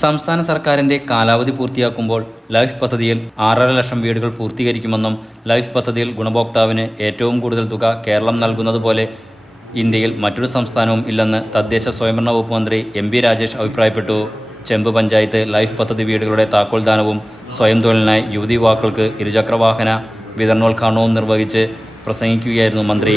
സംസ്ഥാന സർക്കാരിന്റെ കാലാവധി പൂർത്തിയാക്കുമ്പോൾ ലൈഫ് പദ്ധതിയിൽ 6.5 ലക്ഷം വീടുകൾ പൂർത്തീകരിക്കുമെന്നും ലൈഫ് പദ്ധതിയിൽ ഗുണഭോക്താവിന് ഏറ്റവും കൂടുതൽ തുക കേരളം നൽകുന്നതുപോലെ ഇന്ത്യയിൽ മറ്റൊരു സംസ്ഥാനവും ഇല്ലെന്ന് തദ്ദേശ സ്വയംഭരണ വകുപ്പ് മന്ത്രി എം പി രാജേഷ് അഭിപ്രായപ്പെട്ടു. ചെമ്പ് പഞ്ചായത്ത് ലൈഫ് പദ്ധതി വീടുകളുടെ താക്കോൽദാനവും സ്വയം തൊഴിലിനായി യുവതി യുവാക്കൾക്ക് ഇരുചക്രവാഹന വിതരണോദ്ഘാടനവും നിർവഹിച്ച് പ്രസംഗിക്കുകയായിരുന്നു മന്ത്രി.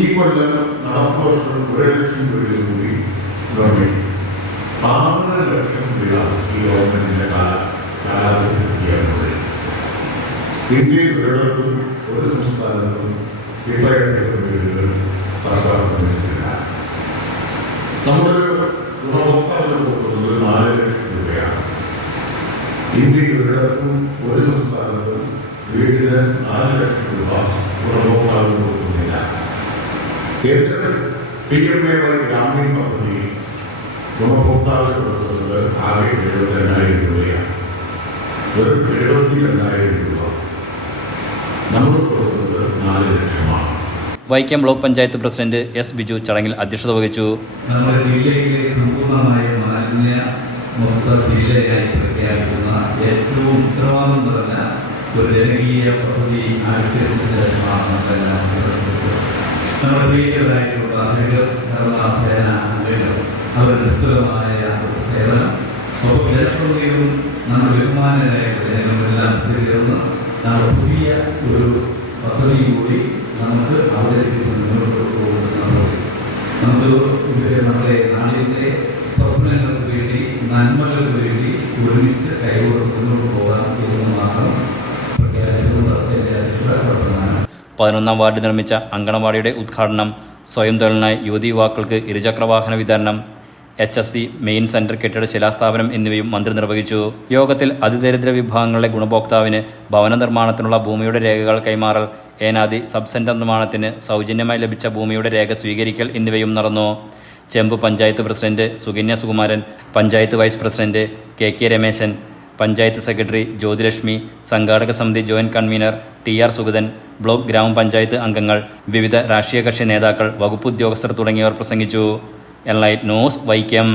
ഈ കൊല്ലം 4 വർഷം 1 ലക്ഷം വീടുകൾ കൂടി ഗവൺമെന്റ് 6 ലക്ഷം വീടാണ് ഈ ഗവൺമെന്റിന്റെ കാലാവധി പൂർത്തിയാകുന്നത്. ഇന്ത്യയിൽ ഒരിടത്തും ഒരു സംസ്ഥാനത്തും ഇത്രയധികം വീടുകൾ സർക്കാർ നിർമ്മിച്ചിട്ടില്ല. നമ്മളൊരു ഗുണഭോക്താവിന് കൊടുക്കുന്നത് 4 ലക്ഷം രൂപയാണ്. ഇന്ത്യയിൽ ഒരിടത്തും ഒരു സംസ്ഥാനത്തും വീടിന് 4 ലക്ഷം രൂപ ഗുണഭോക്താവിന് കൊടുക്കുന്നില്ല. കേന്ദ്ര PMAY ഗ്രാമീൺ പദ്ധതി ഗുണഭോക്താവിന് കൊടുക്കുന്നത് ആകെ 72,000 രൂപയാണ്. വെറും 72,000 രൂപ നമ്മൾ കൊടുക്കുന്നത് 4 ലക്ഷമാണ്. Vaikom block panchayat president S Biju ചടങ്ങിൽ അധ്യക്ഷത വഹിച്ചു. നമ്മുടെ ജില്ലയിലെ സമ്പൂർണ്ണമായ മാലിന്യ മുക്ത ജില്ലയായി പ്രഖ്യാപിക്കുന്ന ഏറ്റവും ഉത്തരവാദിത്വം നിറഞ്ഞ ഒരു ജനകീയ പദ്ധതി ആവിഷ്കരിച്ച ശേഷമാണ് നമ്മുടെ പ്രിയരായിട്ടുള്ള സേന അംഗങ്ങൾ അവരുടെ നിസ്തുലമായ സേവനം ഒപ്പം ജനപ്രതിനിധികളും നമ്മുടെ ബഹുമാനരായിട്ടുള്ള ജനങ്ങളെല്ലാം ചേർന്ന് നമ്മുടെ പുതിയ ഒരു പദ്ധതി കൂടി നമുക്ക് അവതരിപ്പിച്ച് മുന്നോട്ട് പോകുന്ന സംഭവിക്കും. നമുക്ക് നമ്മുടെ നാടിൻ്റെ സ്വപ്നങ്ങൾക്ക് വേണ്ടി നന്മകൾക്ക് വേണ്ടി ഒരുമിച്ച് കൈകോർത്ത് മുന്നോട്ട് പോകാൻ ഇതൊന്നും മാത്രം പ്രഖ്യാപിച്ചുകൊണ്ട് അതിൻ്റെ അധ്യക്ഷത 11-ാം വാർഡ് നിർമ്മിച്ച അങ്കണവാടിയുടെ ഉദ്ഘാടനം, സ്വയം തൊഴിലിനായി യുവതി യുവാക്കൾക്ക് ഇരുചക്രവാഹന വിതരണം, HSC മെയിൻ സെന്റർ കെട്ടിട ശിലാസ്ഥാപനം എന്നിവയും മന്ത്രി നിർവഹിച്ചു. യോഗത്തിൽ അതിദരിദ്ര വിഭാഗങ്ങളുടെ ഗുണഭോക്താവിന് ഭവന നിർമ്മാണത്തിനുള്ള ഭൂമിയുടെ രേഖകൾ കൈമാറൽ, ഏനാദി സബ് സെന്റർ നിർമ്മാണത്തിന് സൗജന്യമായി ലഭിച്ച ഭൂമിയുടെ രേഖ സ്വീകരിക്കൽ എന്നിവയും നടന്നു. ചെമ്പ് panchayat president Sukanya Sukumaran, panchayat vice president KK Rameshan, panchayat secretary Jyothilakshmi, സംഘാടക സമിതി joint convener TR Sugathan, block ഗ്രാമപഞ്ചായത്ത് അംഗങ്ങൾ, വിവിധ രാഷ്ട്രീയ കക്ഷി നേതാക്കൾ, വകുപ്പ് ഉദ്യോഗസ്ഥർ തുടങ്ങിയവർ പ്രസംഗിച്ചു. Enlight news Vaikom.